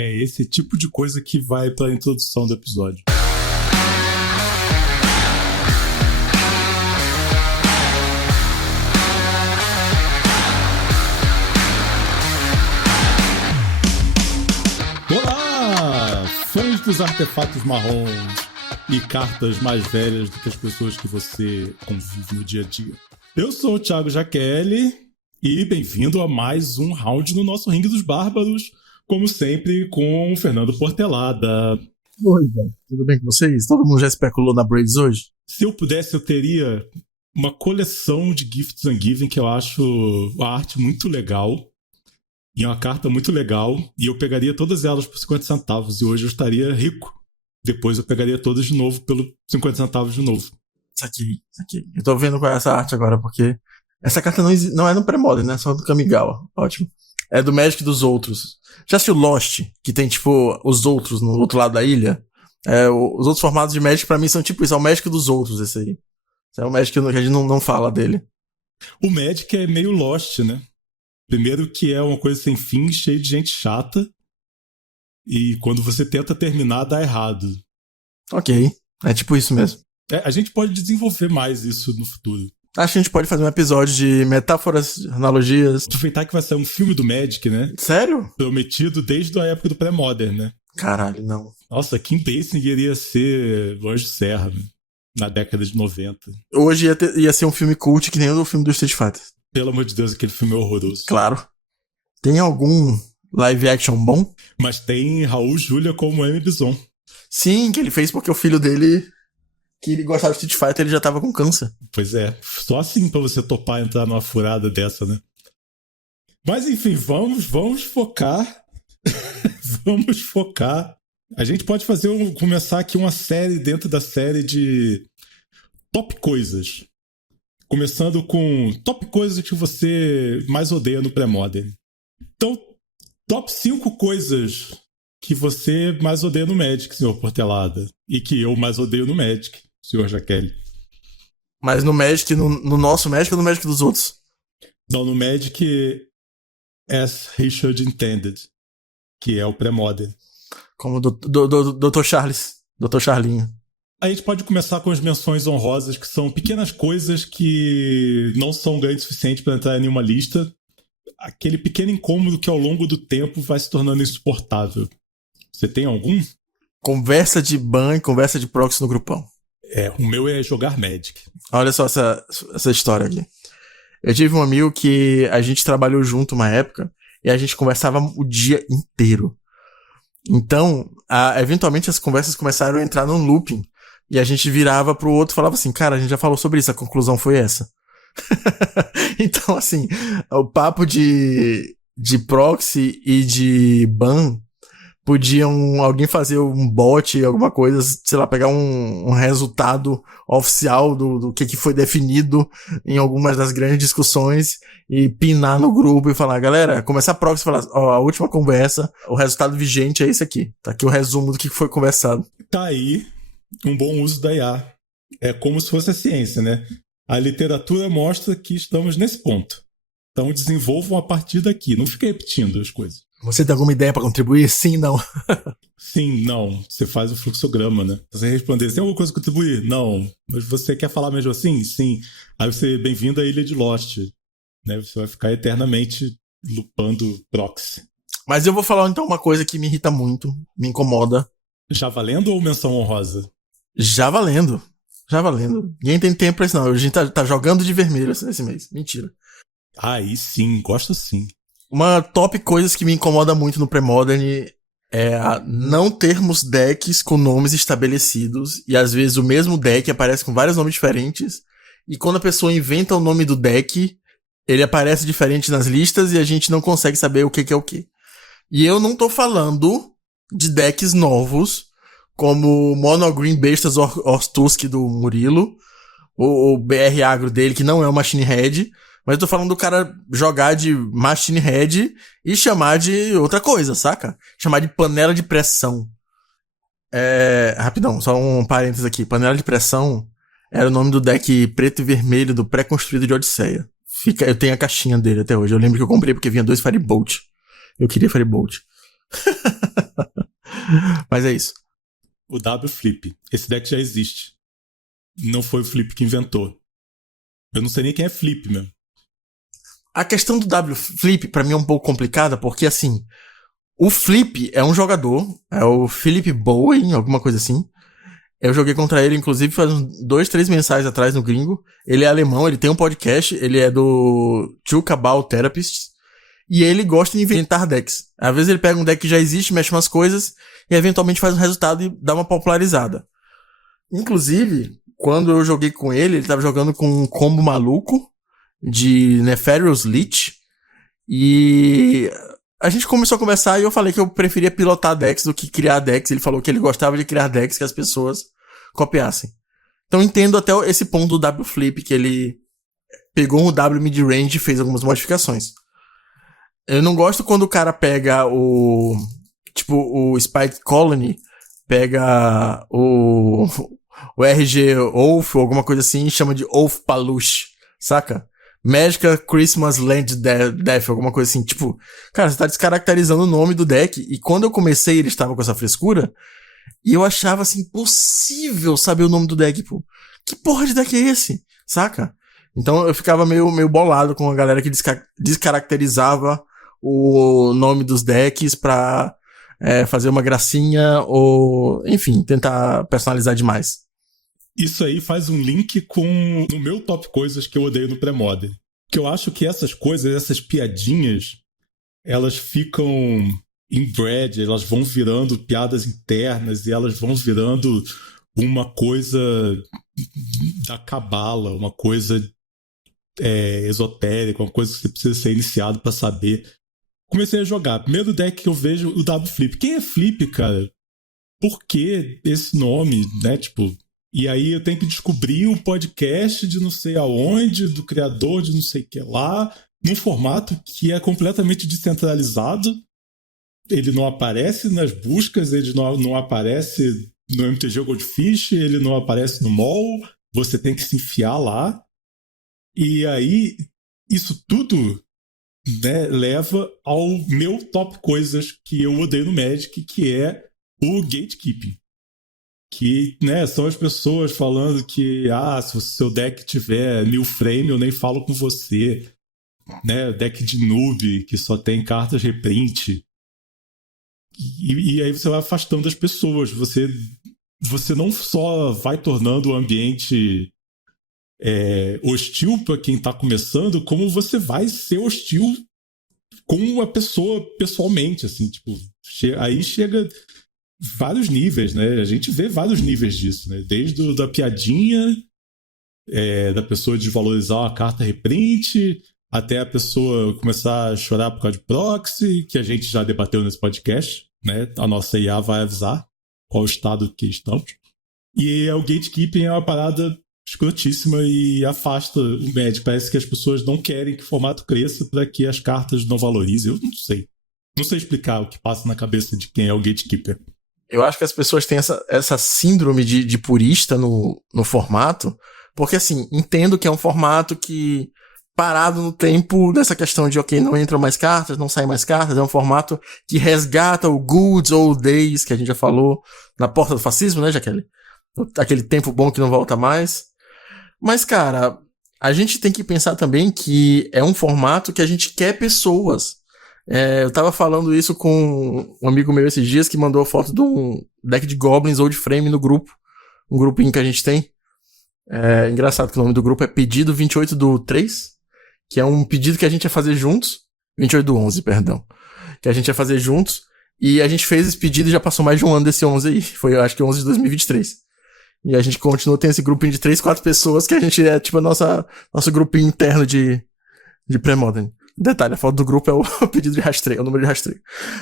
É esse tipo de coisa que vai pra introdução do episódio. Olá, fãs dos artefatos marrons e cartas mais velhas do que as pessoas que você convive no dia a dia. Eu sou o Thiago Jaqueline e bem-vindo a mais um round no nosso Ringue dos Bárbaros, como sempre com o Fernando Portelada. Oi, galera. Tudo bem com vocês? Todo mundo já especulou na Braids hoje? Se eu pudesse, eu teria uma coleção de Gifts Ungiven que eu acho a arte muito legal. E uma carta muito legal, e eu pegaria todas elas por 50 centavos, e hoje eu estaria rico. Depois eu pegaria todas de novo pelo 50 centavos de novo. Isso aqui. Eu tô vendo qual é essa arte agora, porque essa carta não é no Pré-Modern, né? Só do Kamigawa. Ótimo. É do Magic dos Outros. Já assistiu Lost, que tem, tipo, os outros no outro lado da ilha? Os outros formatos de Magic, pra mim, são tipo isso. É o Magic dos Outros, esse aí. Esse é o Magic que a gente não fala dele. O Magic é meio Lost, né? Primeiro que é uma coisa sem fim, cheia de gente chata. E quando você tenta terminar, dá errado. Ok. É tipo isso mesmo. A gente pode desenvolver mais isso no futuro. Acho que a gente pode fazer um episódio de metáforas, analogias. Aproveitar que vai sair um filme do Magic, né? Sério? Prometido desde a época do Pré-Modern, né? Caralho, não. Nossa, Kim Basinger iria ser o Anjo Serra, né? Na década de 90. Hoje ia ser um filme cult que nem o filme do Street Fighter. Pelo amor de Deus, aquele filme é horroroso. Claro. Tem algum live action bom? Mas tem Raul Julia como M. Bison. Sim, que ele fez porque o filho dele, que ele gostava de Street Fighter, ele já tava com câncer. Pois é, só assim pra você topar entrar numa furada dessa, né? Mas enfim, vamos focar. Vamos focar. A gente pode começar aqui uma série dentro da série de top coisas. Começando com top coisas que você mais odeia no Pré-Modern. Então, top 5 coisas que você mais odeia no Magic, senhor Portelada. E que eu mais odeio no Magic, senhor Jaqueline. Mas no Magic, no nosso Magic ou no Magic dos outros? Não, no Magic as Richard Intended, que é o Pré-Modern. Como o Dr. Charles, Dr. Charlinho. A gente pode começar com as menções honrosas, que são pequenas coisas que não são grandes o suficiente para entrar em nenhuma lista. Aquele pequeno incômodo que ao longo do tempo vai se tornando insuportável. Você tem algum? Conversa de ban e conversa de proxy no grupão. O meu é jogar Magic. Olha só essa história aqui. Eu tive um amigo que a gente trabalhou junto uma época e a gente conversava o dia inteiro. Então, eventualmente as conversas começaram a entrar num looping. E a gente virava pro outro e falava assim, cara, a gente já falou sobre isso, a conclusão foi essa. Então, assim, o papo de proxy e de ban, alguém fazer um bot, alguma coisa, sei lá, pegar um resultado oficial do que foi definido em algumas das grandes discussões e pinar no grupo e falar, galera, começar a proxy e falar, a última conversa, o resultado vigente é esse aqui. Tá aqui o resumo do que foi conversado. Tá aí um bom uso da IA. É como se fosse a ciência, né? A literatura mostra que estamos nesse ponto. Então desenvolvam a partir daqui. Não fica repetindo as coisas. Você tem alguma ideia para contribuir? Sim, não. Sim, não. Você faz o fluxograma, né? Você responder, você tem alguma coisa a contribuir? Não. Mas você quer falar mesmo assim? Sim. Aí você, bem-vindo à Ilha de Lost. Né? Você vai ficar eternamente lupando proxy. Mas eu vou falar então uma coisa que me irrita muito, me incomoda. Já valendo ou menção honrosa? Já valendo. Ninguém tem tempo pra isso, não. A gente tá jogando de vermelho esse mês. Mentira. Aí sim, gosto sim. Uma top coisas que me incomoda muito no Pré-Modern é não termos decks com nomes estabelecidos. E às vezes o mesmo deck aparece com vários nomes diferentes. E quando a pessoa inventa o nome do deck, ele aparece diferente nas listas e a gente não consegue saber o que é o que. E eu não tô falando de decks novos, como o Mono Green Bestas Ortusk do Murilo, o BR Agro dele, que não é o Machine Head, mas eu tô falando do cara jogar de Machine Head e chamar de outra coisa, saca? Chamar de panela de pressão. Rapidão, só um parênteses aqui. Panela de pressão era o nome do deck preto e vermelho do pré-construído de Odisseia. Eu tenho a caixinha dele até hoje. Eu lembro que eu comprei porque vinha 2 Firebolt. Eu queria Firebolt. Mas é isso. O W Flip. Esse deck já existe. Não foi o Flip que inventou. Eu não sei nem quem é Flip mesmo. A questão do W Flip, pra mim, é um pouco complicada, porque, assim, o Flip é um jogador, é o Philip Bowen, alguma coisa assim. Eu joguei contra ele, inclusive, faz uns 2, 3 mensais atrás no Gringo. Ele é alemão, ele tem um podcast, ele é do Two Cabal Therapists, e ele gosta de inventar decks. Às vezes ele pega um deck que já existe, mexe umas coisas, e eventualmente faz um resultado e dá uma popularizada. Inclusive, quando eu joguei com ele tava jogando com um combo maluco de Nefarious Lich, e a gente começou a conversar e eu falei que eu preferia pilotar decks do que criar decks. Ele falou que ele gostava de criar decks que as pessoas copiassem. Então entendo até esse ponto do W Flip, que ele pegou um W mid-range e fez algumas modificações. Eu não gosto quando o cara pega o Spike Colony, pega o RG Wolf ou alguma coisa assim e chama de Wolf Paluche, saca? Magical Christmas Land Death, alguma coisa assim. Tipo, cara, você tá descaracterizando o nome do deck. E quando eu comecei, ele estava com essa frescura. E eu achava, assim, impossível saber o nome do deck, pô. Que porra de deck é esse? Saca? Então eu ficava meio bolado com a galera que descaracterizava o nome dos decks pra fazer uma gracinha ou, enfim, tentar personalizar demais. Isso aí faz um link com o meu top coisas que eu odeio no pré-modern. Que eu acho que essas coisas, essas piadinhas, elas ficam inbred, elas vão virando piadas internas e elas vão virando uma coisa da cabala, uma coisa esotérica, uma coisa que você precisa ser iniciado pra saber. Comecei a jogar. Primeiro deck que eu vejo, o W Flip. Quem é Flip, cara? Por que esse nome, né? Tipo... E aí eu tenho que descobrir o podcast de não sei aonde, do criador de não sei o que lá, num formato que é completamente descentralizado. Ele não aparece nas buscas, ele não aparece no MTG Goldfish, ele não aparece no mall, você tem que se enfiar lá. E aí, isso tudo, né, leva ao meu top coisas que eu odeio no Magic, que é o gatekeeping. Que, né, são as pessoas falando que se o seu deck tiver new frame, eu nem falo com você, né, deck de noob que só tem cartas reprint, e aí você vai afastando as pessoas, você não só vai tornando o ambiente hostil para quem tá começando, como você vai ser hostil com a pessoa pessoalmente, assim, tipo, aí chega vários níveis, né? A gente vê vários níveis disso, né? Desde da piadinha, da pessoa desvalorizar uma carta reprint, até a pessoa começar a chorar por causa de proxy, que a gente já debateu nesse podcast, né? A nossa IA vai avisar qual o estado que estamos. E o gatekeeping é uma parada escrotíssima e afasta o Magic. Parece que as pessoas não querem que o formato cresça para que as cartas não valorizem. Eu não sei. Não sei explicar o que passa na cabeça de quem é o gatekeeper. Eu acho que as pessoas têm essa síndrome de purista no formato, porque, assim, entendo que é um formato que, parado no tempo dessa questão de, ok, não entram mais cartas, não saem mais cartas, é um formato que resgata o good old days, que a gente já falou, na porta do fascismo, né, Jaqueline? Aquele tempo bom que não volta mais. Mas, cara, a gente tem que pensar também que é um formato que a gente quer pessoas. Eu tava falando isso com um amigo meu esses dias que mandou a foto de um deck de Goblins Old Frame no grupo. Um grupinho que a gente tem. Engraçado que o nome do grupo é Pedido 28/3, que é um pedido que a gente ia fazer juntos. 28/11, perdão. Que a gente ia fazer juntos. E a gente fez esse pedido e já passou mais de um ano desse 11 aí. Foi, eu acho que 11 de 2023. E a gente continua tendo esse grupinho de 3, 4 pessoas que a gente é tipo nosso grupinho interno de pré-modern. Detalhe, a foto do grupo é o pedido de rastreio, é o número de rastreio.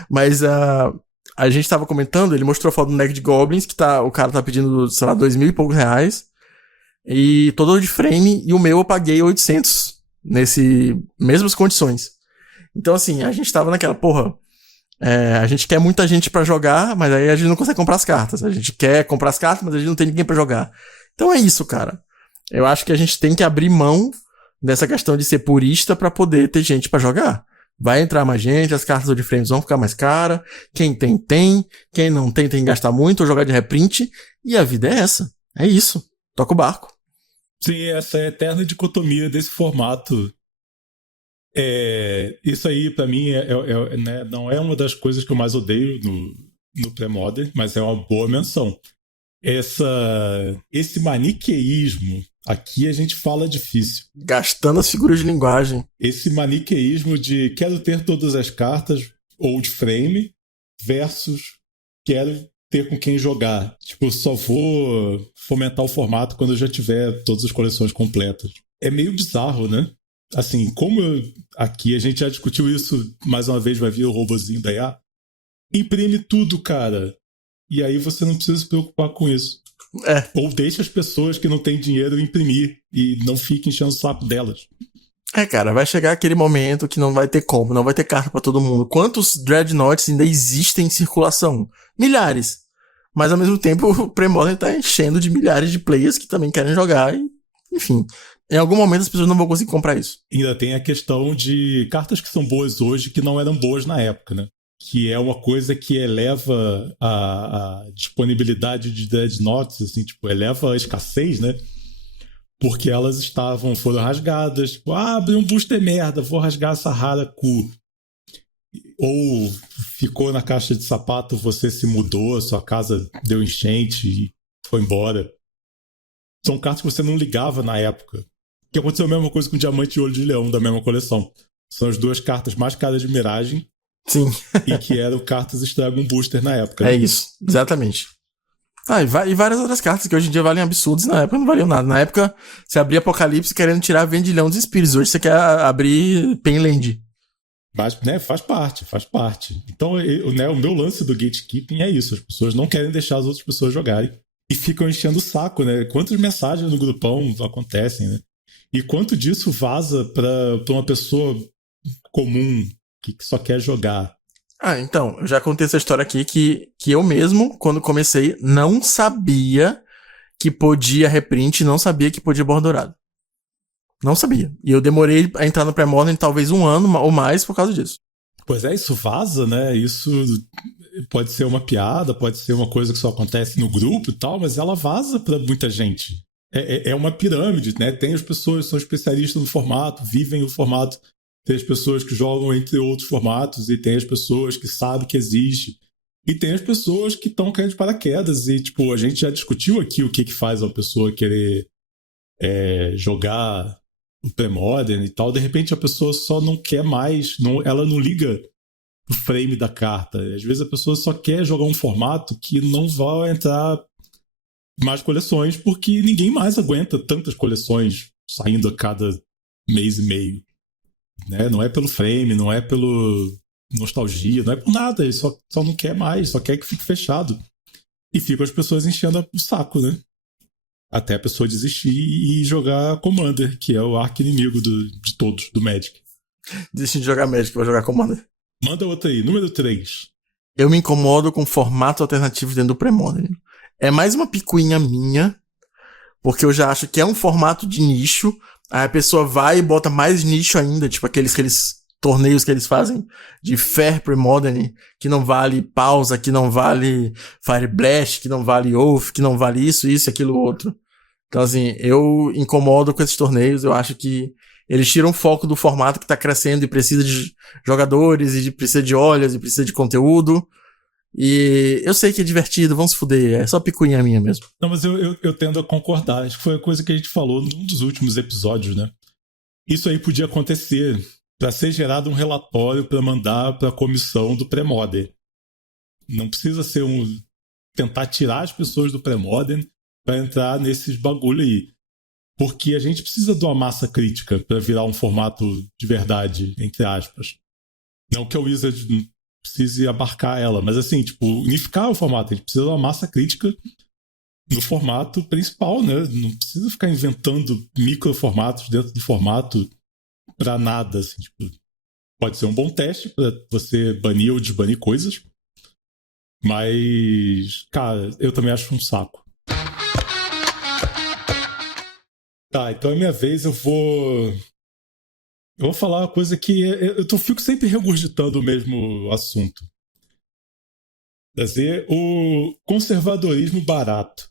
Mas a gente tava comentando, ele mostrou a foto do deck de Goblins, que o cara tá pedindo, sei lá, 2.000 e poucos reais. E todo de frame, e o meu eu paguei 800, nesse mesmas condições. Então, assim, a gente tava naquela, porra, a gente quer muita gente pra jogar, mas aí a gente não consegue comprar as cartas. A gente quer comprar as cartas, mas a gente não tem ninguém pra jogar. Então é isso, cara. Eu acho que a gente tem que abrir mão dessa questão de ser purista pra poder ter gente pra jogar. Vai entrar mais gente, as cartas de frames vão ficar mais caras, quem tem, quem não tem que gastar muito ou jogar de reprint, e a vida é essa. É isso. Toca o barco. Sim, essa é a eterna dicotomia desse formato. Isso aí, pra mim, né, não é uma das coisas que eu mais odeio no pré-modern, mas é uma boa menção. Esse maniqueísmo, aqui a gente fala difícil. Gastando as figuras de linguagem. Esse maniqueísmo de quero ter todas as cartas, ou de frame, versus quero ter com quem jogar. Tipo, só vou fomentar o formato quando eu já tiver todas as coleções completas. É meio bizarro, né? Assim, aqui a gente já discutiu isso, mais uma vez vai vir o robozinho da IA. Imprime tudo, cara. E aí você não precisa se preocupar com isso. Ou deixa as pessoas que não têm dinheiro imprimir e não fique enchendo o saco delas. Cara, vai chegar aquele momento que não vai ter como, não vai ter carta pra todo mundo. Quantos Dreadnoughts ainda existem em circulação? Milhares. Mas ao mesmo tempo o Premodern tá enchendo de milhares de players que também querem jogar e, enfim, em algum momento as pessoas não vão conseguir comprar isso. Ainda tem a questão de cartas que são boas hoje que não eram boas na época, né? Que é uma coisa que eleva a disponibilidade de Dreadnoughts, assim, tipo, eleva a escassez, né? Porque elas foram rasgadas, tipo, abre um booster merda, vou rasgar essa rara cu. Ou ficou na caixa de sapato, você se mudou, sua casa deu enchente e foi embora. São cartas que você não ligava na época. Que aconteceu a mesma coisa com o Diamante e Olho de Leão da mesma coleção. São as duas cartas mais caras de Miragem. Sim. E que eram cartas Estraga um Booster na época. É isso, exatamente. E várias outras cartas que hoje em dia valem absurdos, na época não valiam nada. Na época, você abria Apocalipse querendo tirar Vendilhão dos Espíritos. Hoje você quer abrir Penland. Mas, né, faz parte. Então, né, o meu lance do gatekeeping é isso. As pessoas não querem deixar as outras pessoas jogarem. E ficam enchendo o saco, né? Quantas mensagens no grupão acontecem, né? E quanto disso vaza pra uma pessoa comum que só quer jogar. Então, eu já contei essa história aqui que eu mesmo, quando comecei, não sabia que podia reprint, não sabia que podia bordo dourado. Não sabia. E eu demorei a entrar no pré-modern talvez 1 ano ou mais por causa disso. Pois é, isso vaza, né? Isso pode ser uma piada, pode ser uma coisa que só acontece no grupo e tal, mas ela vaza pra muita gente. É uma pirâmide, né? Tem as pessoas que são especialistas no formato, vivem o formato. Tem as pessoas que jogam entre outros formatos e tem as pessoas que sabem que existe. E tem as pessoas que estão caindo de paraquedas. E, tipo, a gente já discutiu aqui o que faz uma pessoa querer jogar o pré-modern e tal. De repente a pessoa só não quer mais, ela não liga o frame da carta. Às vezes a pessoa só quer jogar um formato que não vai entrar mais coleções porque ninguém mais aguenta tantas coleções saindo a cada mês e meio. Né? Não é pelo frame, não é pelo nostalgia, não é por nada, ele só não quer mais, só quer que fique fechado. E ficam as pessoas enchendo o saco, né? Até a pessoa desistir e jogar Commander, que é o arqui-inimigo de todos, do Magic. Desistir de jogar Magic, vou jogar Commander. Manda outra aí, número 3. Eu me incomodo com formatos alternativos dentro do pré-modern. É mais uma picuinha minha, porque eu já acho que é um formato de nicho. Aí a pessoa vai e bota mais nicho ainda, tipo aqueles torneios que eles fazem de Fair Premodern, que não vale pausa, que não vale Fire Blast, que não vale Oath, que não vale isso, aquilo, outro. Então, assim, eu incomodo com esses torneios, eu acho que eles tiram o foco do formato que tá crescendo e precisa de jogadores, e precisa de olhos, e precisa de conteúdo. E eu sei que é divertido, vamos se fuder, é só picuinha minha mesmo. Não, mas eu tendo a concordar. Acho que foi a coisa que a gente falou num dos últimos episódios, né? Isso aí podia acontecer para ser gerado um relatório para mandar para a comissão do pré-modern. Não precisa ser tentar tirar as pessoas do pré-modern para entrar nesses bagulho aí. Porque a gente precisa de uma massa crítica para virar um formato de verdade, entre aspas. Não que a Wizard precise abarcar ela, mas assim, tipo, unificar o formato. A gente precisa de uma massa crítica no formato principal, né? Não precisa ficar inventando microformatos dentro do formato pra nada, assim, tipo, pode ser um bom teste pra você banir ou desbanir coisas, mas, cara, eu também acho um saco. Tá, então é minha vez, eu vou Eu vou falar uma coisa que fico sempre regurgitando o mesmo assunto. Quer dizer, o conservadorismo barato.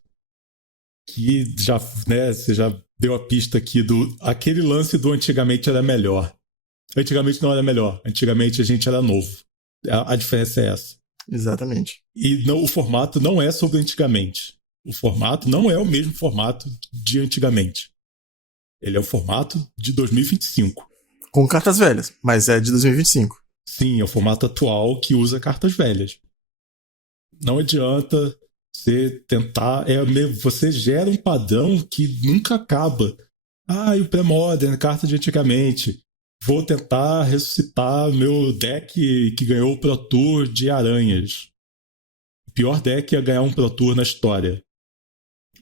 Que já, né, você já deu a pista aqui do aquele lance do antigamente era melhor. Antigamente não era melhor, antigamente a gente era novo. A diferença é essa. Exatamente. E não, o formato não é sobre antigamente. O formato não é o mesmo formato de antigamente. Ele é o formato de 2025. Com cartas velhas, mas é de 2025. Sim, é o formato atual que usa cartas velhas. Não adianta você tentar. Você gera um padrão que nunca acaba. Ah, e o pré-modern, carta de antigamente. Vou tentar ressuscitar meu deck que ganhou o Pro Tour de aranhas. O pior deck é ganhar um Pro Tour na história.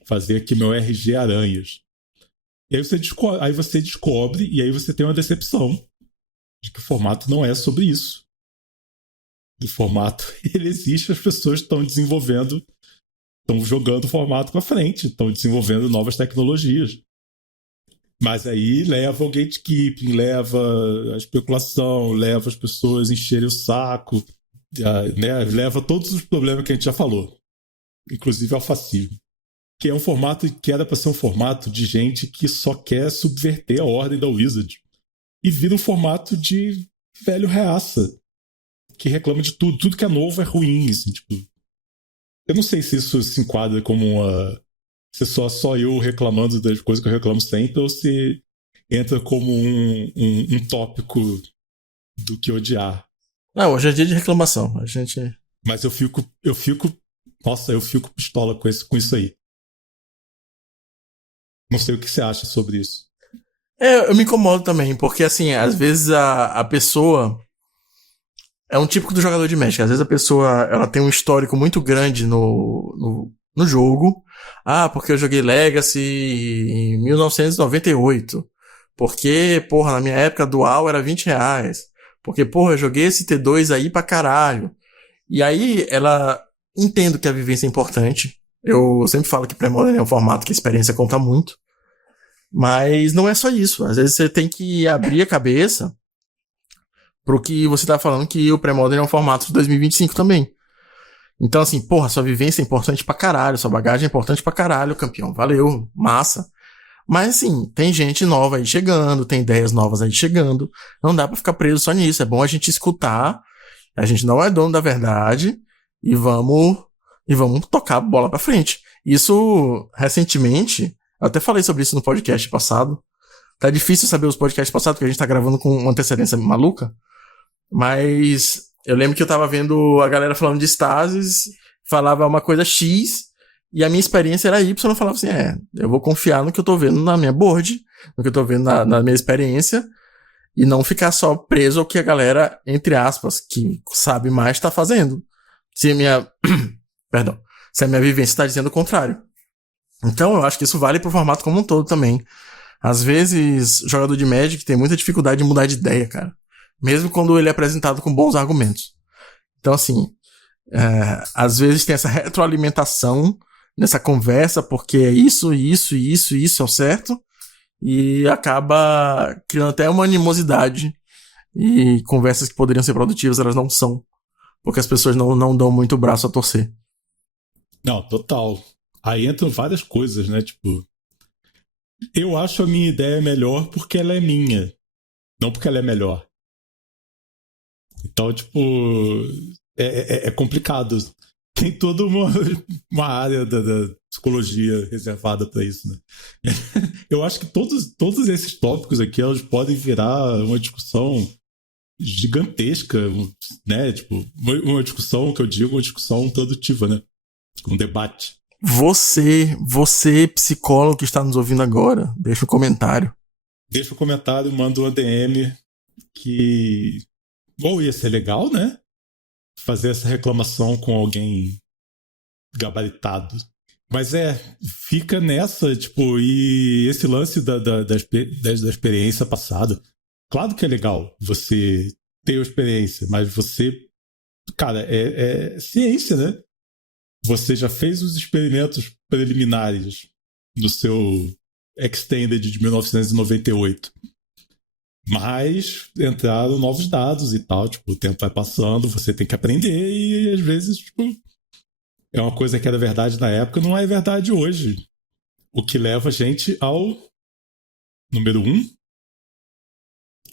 Fazer aqui meu RG aranhas. E aí você descobre, e aí você tem uma decepção de que o formato não é sobre isso. O formato, ele existe, as pessoas estão desenvolvendo, estão jogando o formato para frente, estão desenvolvendo novas tecnologias. Mas aí leva o gatekeeping, leva a especulação, leva as pessoas a encherem o saco, né? Leva todos os problemas que a gente já falou, inclusive ao fascismo. Que é um formato que era para ser um formato de gente que só quer subverter a ordem da Wizard. E vira um formato de velho reaça, que reclama de tudo. Tudo que é novo é ruim, assim, tipo. Eu não sei se isso se enquadra como uma. Se só eu reclamando das coisas que eu reclamo sempre, ou se entra como um tópico do que odiar. Não, hoje é dia de reclamação. A gente. Mas eu fico. Nossa, eu fico pistola com isso aí. Não sei o que você acha sobre isso. Eu me incomodo também, porque assim, às vezes a pessoa. É um típico do jogador de Magic. Às vezes a pessoa ela tem um histórico muito grande no jogo. Ah, porque eu joguei Legacy em 1998. Porque, porra, na minha época dual era R$20. Porque, porra, eu joguei esse T2 aí pra caralho. E aí ela entendo que a vivência é importante. Eu sempre falo que pré-modern é um formato que a experiência conta muito. Mas não é só isso. Às vezes você tem que abrir a cabeça pro que você tá falando, que o pré-modern é um formato de 2025 também. Então, assim, porra, sua vivência é importante pra caralho, sua bagagem é importante pra caralho, campeão. Valeu, massa. Mas, assim, tem gente nova aí chegando, tem ideias novas aí chegando. Não dá pra ficar preso só nisso. É bom a gente escutar. A gente não é dono da verdade. E vamos tocar a bola pra frente. Isso, recentemente, eu até falei sobre isso no podcast passado. Tá difícil saber os podcasts passados, porque a gente tá gravando com uma antecedência maluca. Mas eu lembro que eu tava vendo a galera falando de Stasis, falava uma coisa X, e a minha experiência era Y, eu falava assim, eu vou confiar no que eu tô vendo na minha board, no que eu tô vendo na minha experiência, e não ficar só preso ao que a galera, entre aspas, que sabe mais, tá fazendo. Se a minha... Perdão. Se a minha vivência tá dizendo o contrário. Então eu acho que isso vale pro formato como um todo também. Às vezes, o jogador de Magic tem muita dificuldade de mudar de ideia, cara. Mesmo quando ele é apresentado com bons argumentos. Então, assim, às vezes tem essa retroalimentação nessa conversa, porque é isso é o certo, e acaba criando até uma animosidade, e conversas que poderiam ser produtivas, elas não são, porque as pessoas não dão muito braço a torcer. Não, total. Aí entram várias coisas, né? Tipo, eu acho a minha ideia melhor porque ela é minha, não porque ela é melhor. Então, tipo, é complicado. Tem toda uma área da psicologia reservada para isso, né? Eu acho que todos esses tópicos aqui, eles podem virar uma discussão gigantesca, né? Tipo, uma discussão, que eu digo, uma discussão produtiva, né? Um debate. Você, psicólogo que está nos ouvindo agora, deixa um comentário. Deixa um comentário, manda um ADM que... Ou ia ser legal, né? Fazer essa reclamação com alguém gabaritado. Mas fica nessa, tipo, e esse lance da experiência passada. Claro que é legal você ter a experiência, mas você, cara, é ciência, né? Você já fez os experimentos preliminares do seu Extended de 1998. Mas entraram novos dados e tal, tipo, o tempo vai passando, você tem que aprender e às vezes, tipo, é uma coisa que era verdade na época, não é verdade hoje. O que leva a gente ao número 1,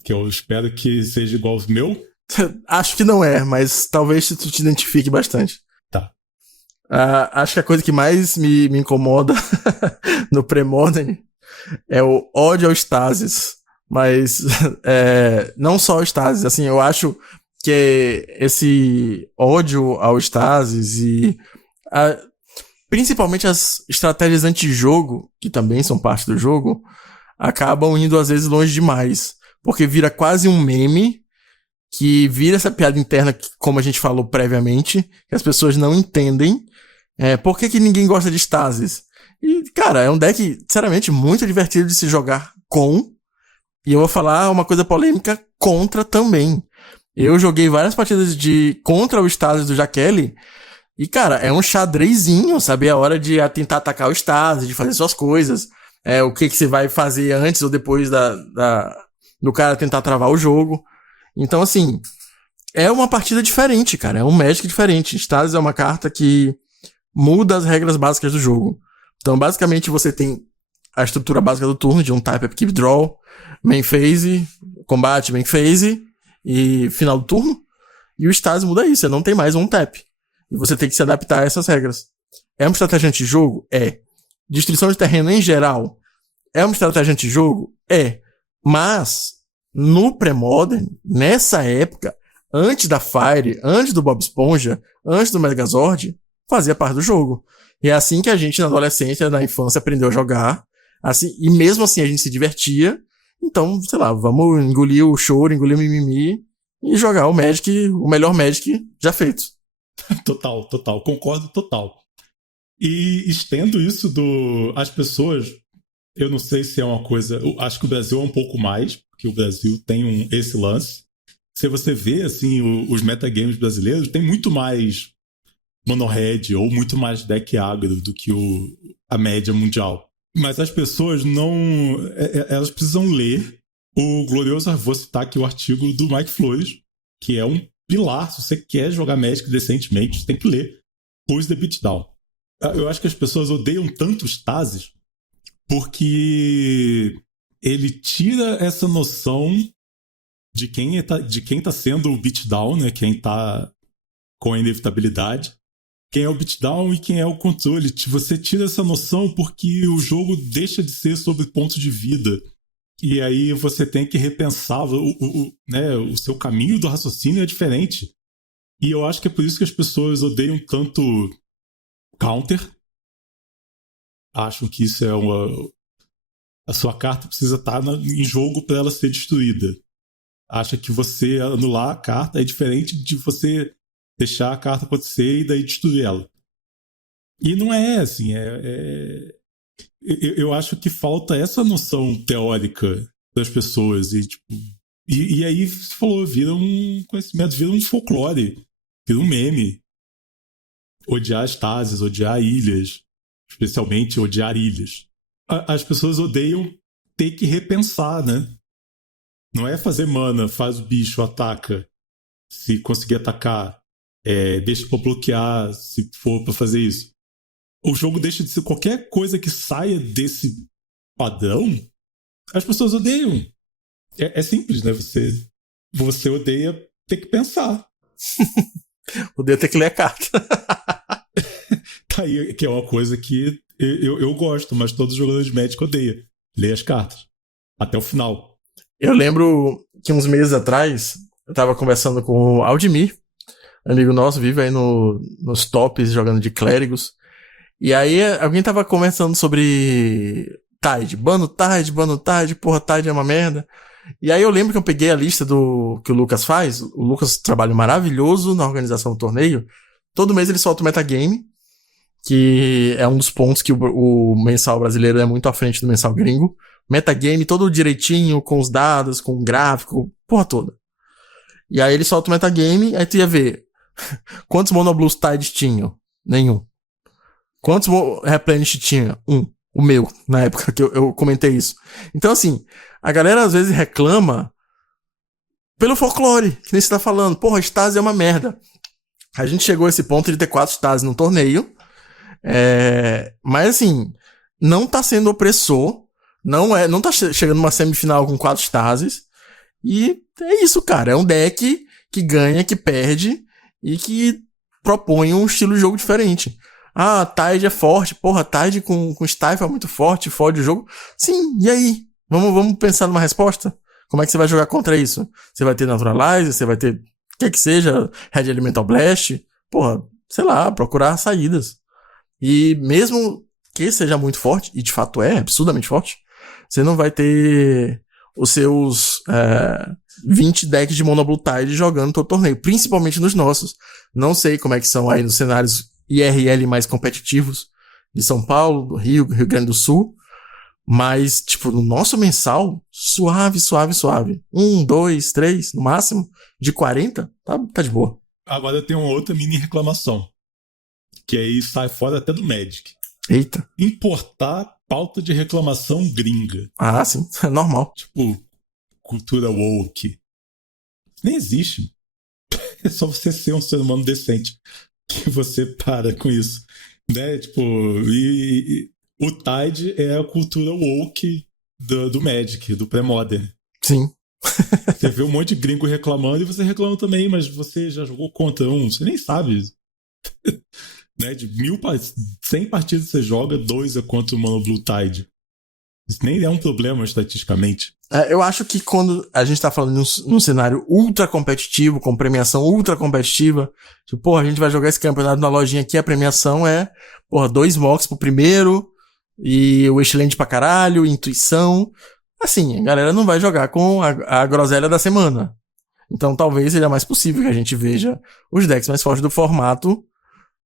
que eu espero que seja igual ao meu. Acho que não é, mas talvez tu te identifique bastante. Tá. Acho que a coisa que mais me incomoda no Premodern é o ódio ao Stasis. Mas não só ao Stasis, assim, eu acho que esse ódio ao Stasis e principalmente as estratégias anti-jogo, que também são parte do jogo, acabam indo às vezes longe demais. Porque vira quase um meme, que vira essa piada interna, que, como a gente falou previamente, que as pessoas não entendem. Por que ninguém gosta de Stasis? E, cara, é um deck, sinceramente, muito divertido de se jogar com. E eu vou falar uma coisa polêmica contra também. Eu joguei várias partidas contra o Stasis do Jaqueline. E, cara, é um xadrezinho, saber a hora de tentar atacar o Stasis, de fazer suas coisas. O que você vai fazer antes ou depois do cara tentar travar o jogo. Então, assim, é uma partida diferente, cara. É um Magic diferente. Stasis é uma carta que muda as regras básicas do jogo. Então, basicamente, você tem a estrutura básica do turno, de um type upkeep draw, main phase, combate, main phase e final do turno. E o Stasis muda isso, você não tem mais um tap. E você tem que se adaptar a essas regras. É uma estratégia anti-jogo? É. Destruição de terreno em geral? É uma estratégia anti-jogo? É. Mas, no Premodern, nessa época, antes da Fire, antes do Bob Esponja, antes do Megazord, fazia parte do jogo. E é assim que a gente, na adolescência, na infância, aprendeu a jogar. Assim, e mesmo assim a gente se divertia. Então, sei lá, vamos engolir o choro, engolir o mimimi e jogar o Magic, o melhor Magic já feito. Total, concordo total. E estendo isso as pessoas, eu não sei se é uma coisa, eu acho que o Brasil é um pouco mais, porque o Brasil tem esse lance. Se você vê, assim, os metagames brasileiros, tem muito mais mono-red ou muito mais deck agro do que a média mundial. Mas as pessoas não... elas precisam ler o glorioso... Vou citar aqui o artigo do Mike Flores, que é um pilar. Se você quer jogar Magic decentemente, você tem que ler Who's the Beatdown. Eu acho que as pessoas odeiam tanto os Stasis porque ele tira essa noção de quem tá sendo o beatdown, né? Quem tá com a inevitabilidade. Quem é o beatdown e quem é o controle. Você tira essa noção porque o jogo deixa de ser sobre pontos de vida. E aí você tem que repensar né, o seu caminho do raciocínio é diferente. E eu acho que é por isso que as pessoas odeiam tanto counter. Acham que isso é a sua carta precisa estar em jogo para ela ser destruída. Acha que você anular a carta é diferente de você deixar a carta acontecer e daí destruir ela. E não é assim, eu acho que falta essa noção teórica das pessoas e aí você falou, vira um conhecimento, vira um folclore, vira um meme. Odiar Stasis, odiar ilhas, especialmente odiar ilhas. As pessoas odeiam ter que repensar, né? Não é fazer mana, faz o bicho, ataca. Se conseguir atacar, deixa pra bloquear, se for pra fazer isso. O jogo deixa de ser qualquer coisa que saia desse padrão. As pessoas odeiam. É simples, né? Você odeia ter que pensar. Odeia ter que ler a carta. Tá aí, que é uma coisa que eu gosto, mas todos os jogadores de Magic odeiam. Ler as cartas. Até o final. Eu lembro que uns meses atrás, eu tava conversando com o Aldemir, amigo nosso, vive aí nos tops jogando de clérigos. E aí alguém tava conversando sobre Tide. Bano Tide, porra, Tide é uma merda. E aí eu lembro que eu peguei a lista que o Lucas faz. O Lucas trabalha maravilhoso na organização do torneio. Todo mês ele solta o metagame, que é um dos pontos que o mensal brasileiro é muito à frente do mensal gringo. Metagame todo direitinho, com os dados, com o gráfico, porra toda. E aí ele solta o metagame, aí tu ia ver quantos Monoblues Tides tinham? Nenhum. Quantos Replenish tinha? O meu, na época que eu comentei isso. Então assim, a galera às vezes reclama Pelo folclore, que nem você tá falando. Porra, Stasi é uma merda. A gente chegou a esse ponto de ter 4 Stasi no torneio. Mas assim, não tá sendo opressor. Não tá chegando numa semifinal com 4 Stasis. E é isso, cara. É um deck que ganha, que perde e que propõe um estilo de jogo diferente. Ah, Tide é forte. Porra, Tide com Stifle é muito forte, fode o jogo. Sim, e aí? Vamos pensar numa resposta? Como é que você vai jogar contra isso? Você vai ter Naturalize, você vai ter o que seja, Red Elemental Blast. Porra, sei lá, procurar saídas. E mesmo que seja muito forte, e de fato é absurdamente forte, você não vai ter os seus 20 decks de Mono Blue Tide jogando todo o torneio, principalmente nos nossos. Não sei como é que são aí nos cenários IRL mais competitivos de São Paulo, do Rio Grande do Sul, mas, tipo, no nosso mensal, suave. 1, 2, 3, no máximo, de 40, tá de boa. Agora eu tenho uma outra mini reclamação, que aí sai fora até do Magic. Eita. Importar pauta de reclamação gringa. Ah, sim, é normal. Tipo, cultura woke. Nem existe. É só você ser um ser humano decente que você para com isso. Né? Tipo, o Tide é a cultura woke do Magic, do pré-modern. Sim. Você vê um monte de gringo reclamando e você reclama também, mas você já jogou contra um, você nem sabe. Né? De 100 partidas você joga, 2 é contra o Mono Blue Tide. Isso nem é um problema estatisticamente. Eu acho que quando a gente tá falando num cenário ultra competitivo, com premiação ultra competitiva, tipo, porra, a gente vai jogar esse campeonato na lojinha aqui, a premiação é, porra, 2 mocks pro primeiro, e o Wishland pra caralho, intuição. Assim, a galera não vai jogar com a groselha da semana. Então talvez seja mais possível que a gente veja os decks mais fortes do formato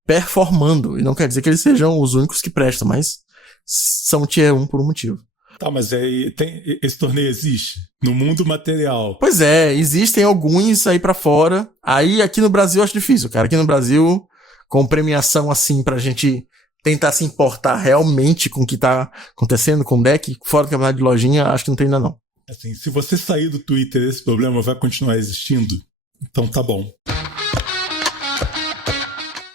performando. E não quer dizer que eles sejam os únicos que prestam, mas são tier 1 por um motivo. Tá, mas esse torneio existe? No mundo material? Pois é, existem alguns aí pra fora. Aí aqui no Brasil eu acho difícil, cara. Aqui no Brasil, com premiação assim pra gente tentar se importar realmente com o que tá acontecendo com o deck, fora do campeonato de lojinha, acho que não tem ainda não. Assim, se você sair do Twitter, esse problema vai continuar existindo? Então tá bom.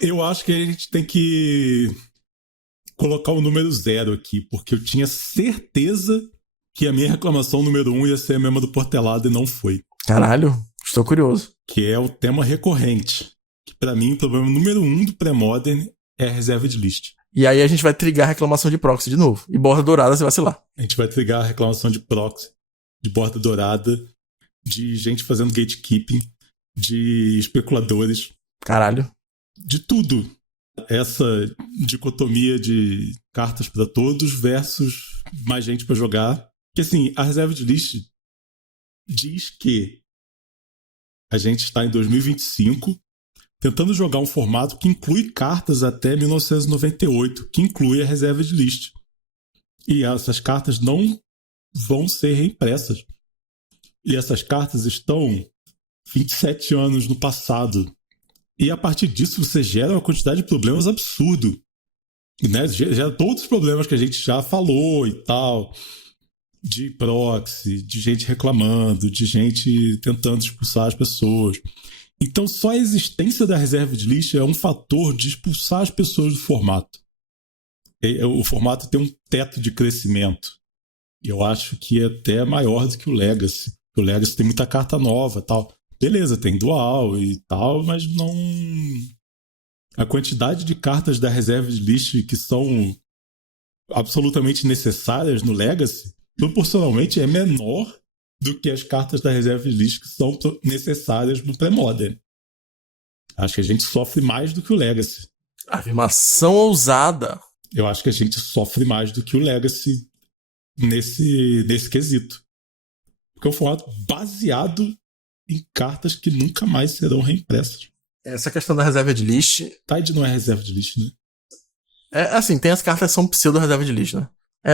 Eu acho que a gente tem que colocar o número 0 aqui, porque eu tinha certeza que a minha reclamação número 1 ia ser a mesma do Portelado e não foi. Caralho, estou curioso. Que é o tema recorrente. Que pra mim o problema número 1 do pré-modern é a reserva de list. E aí a gente vai trigar a reclamação de proxy de novo. E borda dourada você vacilar. A gente vai trigar a reclamação de proxy, de borda dourada, de gente fazendo gatekeeping, de especuladores. Caralho. De tudo. Essa dicotomia de cartas pra todos versus mais gente pra jogar. Que assim, a reserva de list diz que a gente está em 2025 tentando jogar um formato que inclui cartas até 1998, que inclui a reserva de list. E essas cartas não vão ser reimpressas. E essas cartas estão 27 anos no passado. E a partir disso você gera uma quantidade de problemas absurdo. Né? Gera todos os problemas que a gente já falou e tal. De proxy, de gente reclamando, de gente tentando expulsar as pessoas. Então só a existência da reserva de list é um fator de expulsar as pessoas do formato. O formato tem um teto de crescimento. Eu acho que é até maior do que o Legacy. O Legacy tem muita carta nova e tal. Beleza, tem dual e tal, mas não... A quantidade de cartas da reserva de list que são absolutamente necessárias no Legacy, proporcionalmente é menor do que as cartas da reserva de list que são necessárias no pré-modern. Acho que a gente sofre mais do que o Legacy. Afirmação ousada. Eu acho que a gente sofre mais do que o Legacy nesse quesito. Porque é um formato baseado em cartas que nunca mais serão reimpressas. Essa questão da reserva de list... Tide não é reserva de list, né? Assim, tem as cartas que são pseudo-reserva de list, né?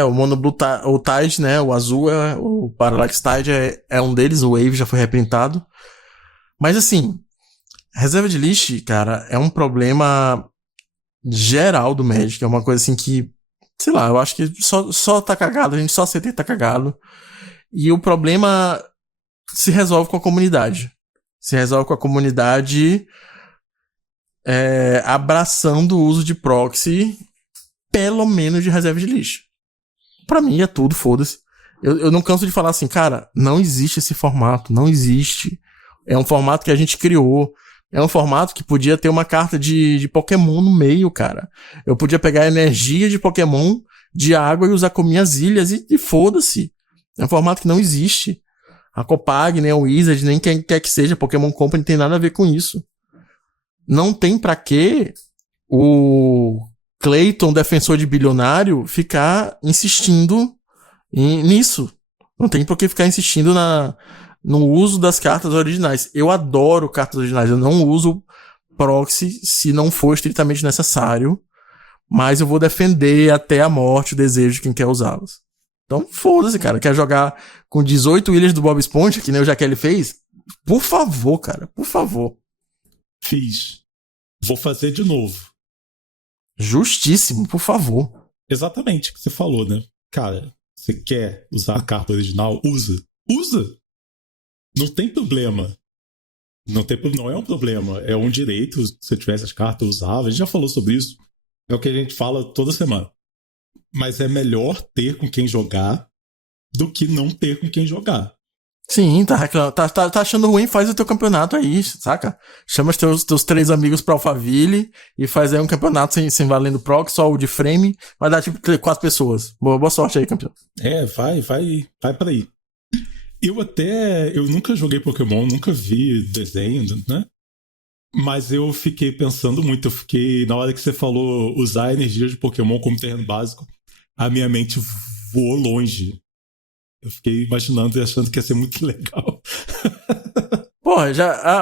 O Mono Blue o Tide, né? O azul, o Parallax Tide é um deles, o Wave já foi reprintado. Mas assim, reserva de list, cara, é um problema geral do Magic. É uma coisa assim que, sei lá, eu acho que só tá cagado, a gente só aceita que tá cagado. E o problema se resolve com a comunidade. Se resolve com a comunidade abraçando o uso de proxy, pelo menos de reserva de lixo. Pra mim é tudo, foda-se. Eu não canso de falar assim, cara, não existe esse formato, não existe. É um formato que a gente criou. É um formato que podia ter uma carta de Pokémon no meio, cara. Eu podia pegar a energia de Pokémon de água e usar com minhas ilhas e foda-se. É um formato que não existe. A Copag, nem a Wizard, nem quem quer que seja, Pokémon Company, tem nada a ver com isso. Não tem pra que o Clayton, defensor de bilionário, ficar insistindo nisso. Não tem por que ficar insistindo no uso das cartas originais. Eu adoro cartas originais. Eu não uso proxy se não for estritamente necessário. Mas eu vou defender até a morte o desejo de quem quer usá-las. Então, foda-se, cara. Quer jogar com 18 ilhas do Bob Esponja, que nem o Jaqueline fez? Por favor, cara. Por favor. Fiz. Vou fazer de novo. Justíssimo, por favor. Exatamente o que você falou, né? Cara, você quer usar a carta original? Usa. Usa! Não tem problema. Não é um problema. É um direito. Se eu tivesse as cartas, eu usava. A gente já falou sobre isso. É o que a gente fala toda semana. Mas é melhor ter com quem jogar do que não ter com quem jogar. Sim, tá achando ruim, faz o teu campeonato aí, saca? Chama os teus 3 amigos pra Alphaville e faz aí um campeonato sem valendo proc, só o de frame, vai dar tipo 4 pessoas. Boa sorte aí, campeão. Vai pra aí. Eu nunca joguei Pokémon, nunca vi desenho, né? Mas eu fiquei pensando muito, na hora que você falou usar a energia de Pokémon como terreno básico, a minha mente voou longe. Eu fiquei imaginando e achando que ia ser muito legal. Porra,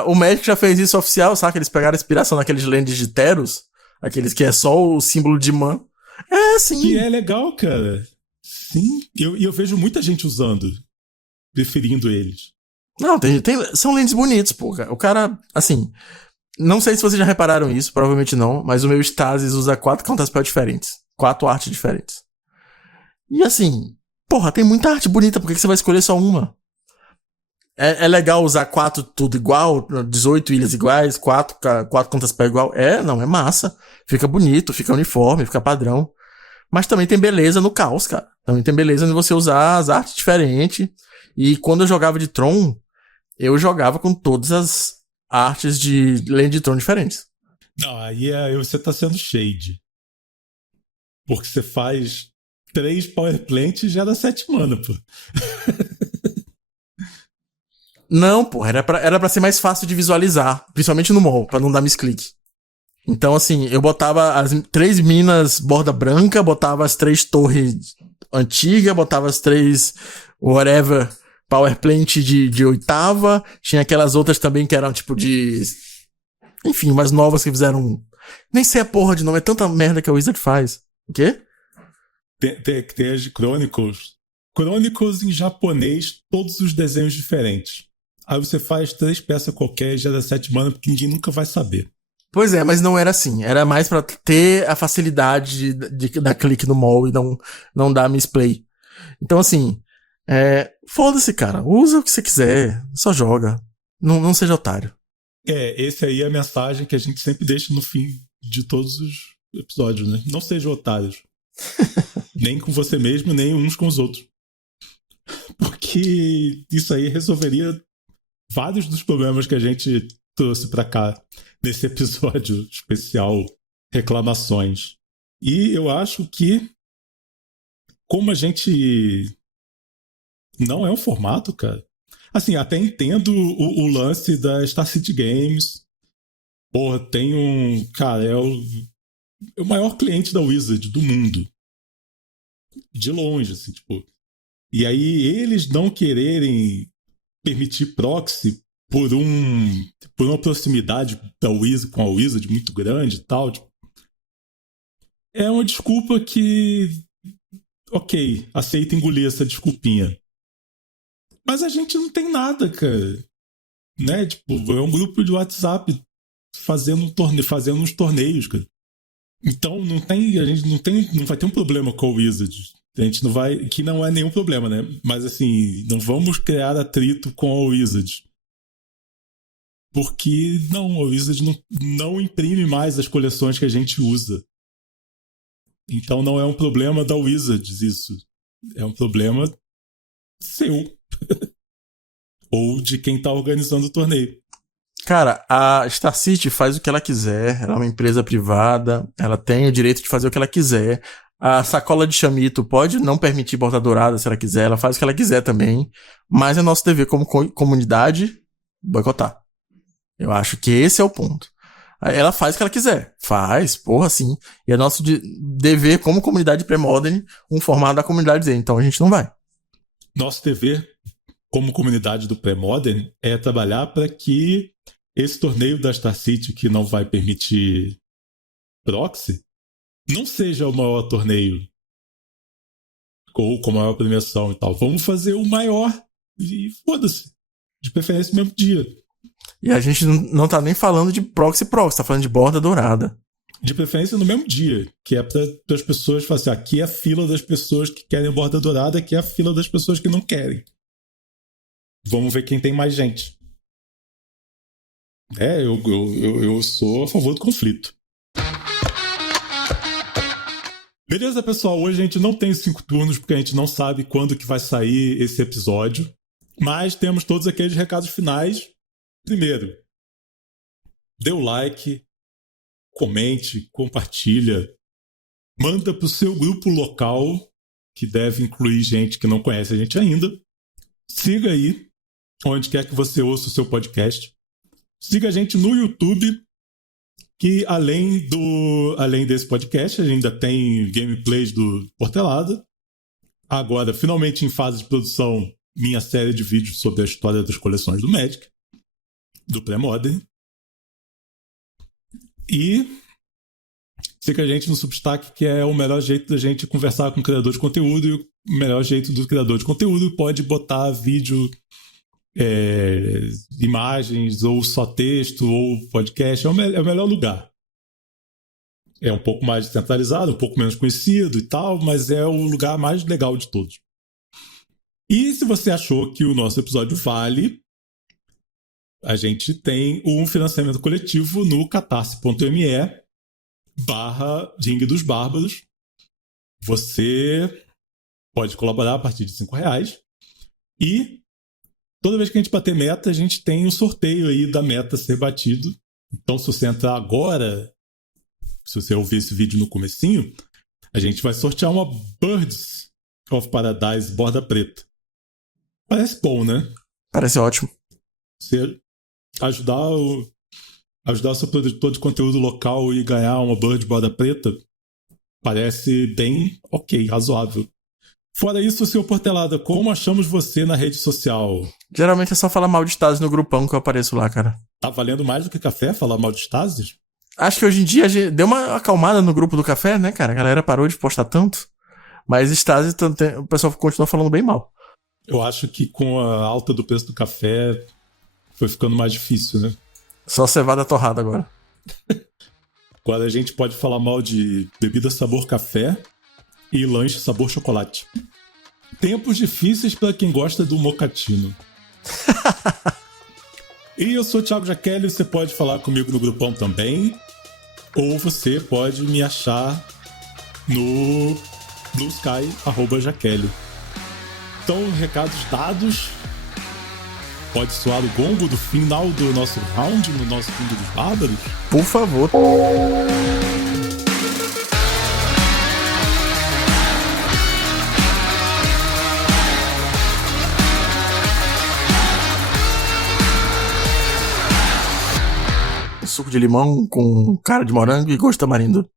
o Magic já fez isso oficial, saca? Eles pegaram inspiração naqueles lands de Teros, aqueles que é só o símbolo de Man. É, sim. Que é legal, cara. Sim, eu vejo muita gente usando, preferindo eles. Não, são lands bonitos, pô. O cara, assim... Não sei se vocês já repararam isso, provavelmente não, mas o meu Stasis usa 4 counterspell diferentes. 4 artes diferentes. E assim, porra, tem muita arte bonita, por que você vai escolher só uma? É legal usar 4 tudo igual, 18 ilhas iguais, 4 counterspell igual. Não, é massa. Fica bonito, fica uniforme, fica padrão. Mas também tem beleza no caos, cara. Também tem beleza em você usar as artes diferentes. E quando eu jogava de Tron, eu jogava com todas as artes de Land de Tron diferentes. Não, aí você tá sendo shade. Porque você faz 3 Power Plant e já dá 7 mana, pô. Não, pô, era pra ser mais fácil de visualizar. Principalmente no mall, pra não dar misclick. Então, assim, eu botava as 3 minas borda branca, botava as 3 torres antigas, botava as 3 whatever Power Plant de 8ª, tinha aquelas outras também que eram tipo de... Enfim, umas novas que fizeram... Nem sei a porra de nome, é tanta merda que a Wizard faz. O quê? Tem as de Chronicles. Chronicles em japonês, todos os desenhos diferentes. Aí você faz 3 peças qualquer e já dá 7 mana, porque ninguém nunca vai saber. Pois é, mas não era assim. Era mais pra ter a facilidade de dar clique no mall e não dar misplay. Então, assim... foda-se, cara. Usa o que você quiser. Só joga. Não seja otário. Esse aí é a mensagem que a gente sempre deixa no fim de todos os episódios, né? Não sejam otários. Nem com você mesmo, nem uns com os outros. Porque isso aí resolveria vários dos problemas que a gente trouxe pra cá nesse episódio especial Reclamações. E eu acho que, como a gente não é um formato, cara. Assim, até entendo o lance da Star City Games. Porra, tem um... Cara, é o maior cliente da Wizard do mundo. De longe, assim, tipo... E aí, eles não quererem permitir proxy por uma proximidade da Wizard com a Wizard muito grande e tal, tipo, é uma desculpa que... Ok, aceita engolir essa desculpinha. Mas a gente não tem nada, cara. Né? Tipo, é um grupo de WhatsApp fazendo uns torneios, cara. Então a gente não vai ter um problema com a Wizard. A gente não vai... Que não é nenhum problema, né? Mas, assim, não vamos criar atrito com a Wizard. Porque, não, a Wizard não imprime mais as coleções que a gente usa. Então não é um problema da Wizards isso. É um problema seu. Ou de quem tá organizando o torneio. Cara, a Star City faz o que ela quiser. Ela é uma empresa privada. Ela tem o direito de fazer o que ela quiser. A Sacola de Chamito pode não permitir borda dourada se ela quiser. Ela faz o que ela quiser também. Mas é nosso dever como comunidade boicotar. Eu acho que esse é o ponto. Ela faz o que ela quiser. Faz, porra, sim. E é nosso dever, como comunidade pré-modern, um formato da comunidade dizer. Então a gente não vai. Nosso dever, como comunidade do pré-modern, é trabalhar para que esse torneio da Star City, que não vai permitir proxy, não seja o maior torneio. Ou com a maior premiação e tal. Vamos fazer o maior e foda-se. De preferência no mesmo dia. E a gente não tá nem falando de proxy, tá falando de borda dourada. De preferência no mesmo dia, que é para as pessoas falarem assim, aqui é a fila das pessoas que querem borda dourada, aqui é a fila das pessoas que não querem. Vamos ver quem tem mais gente. Eu sou a favor do conflito. Beleza, pessoal? Hoje a gente não tem 5 turnos, porque a gente não sabe quando que vai sair esse episódio. Mas temos todos aqueles recados finais. Primeiro, dê o like, comente, compartilha, manda pro seu grupo local, que deve incluir gente que não conhece a gente ainda. Siga aí, onde quer que você ouça o seu podcast. Siga a gente no YouTube, que além desse podcast, a gente ainda tem gameplays do Portelada. Agora, finalmente em fase de produção, minha série de vídeos sobre a história das coleções do Magic. Do pré-modern. E siga a gente no Substack, que é o melhor jeito da gente conversar com o criador de conteúdo, e o melhor jeito do criador de conteúdo pode botar vídeo, imagens, ou só texto, ou podcast. É o melhor lugar. É um pouco mais descentralizado, um pouco menos conhecido e tal, mas é o lugar mais legal de todos. E se você achou que o nosso episódio vale, a gente tem um financiamento coletivo no catarse.me/Ring dos Bárbaros. Você pode colaborar a partir de R$5. E toda vez que a gente bater meta, a gente tem um sorteio aí da meta ser batido. Então, se você entrar agora, se você ouvir esse vídeo no comecinho, a gente vai sortear uma Birds of Paradise borda preta. Parece bom, né? Parece ótimo. Você ajudar o seu produtor de conteúdo local e ganhar uma Bird borda preta parece bem ok, razoável. Fora isso, seu Portelada, como achamos você na rede social? Geralmente é só falar mal de Stasis no grupão que eu apareço lá, cara. Tá valendo mais do que café falar mal de Stasis? Acho que hoje em dia deu uma acalmada no grupo do café, né, cara? A galera parou de postar tanto. Mas Stasis, o pessoal continua falando bem mal. Eu acho que com a alta do preço do café foi ficando mais difícil, né? Só cevada torrada agora. Agora a gente pode falar mal de bebida sabor café e lanche sabor chocolate. Tempos difíceis para quem gosta do mocatino. E eu sou o Thiago Jaquelli, você pode falar comigo no grupão também. Ou você pode me achar no bluesky@jaquelli. Então, recados dados. Pode soar o gongo do final do nosso round no nosso Ring dos Bárbaros? Por favor. Suco de limão com cara de morango e gosto de tamarindo.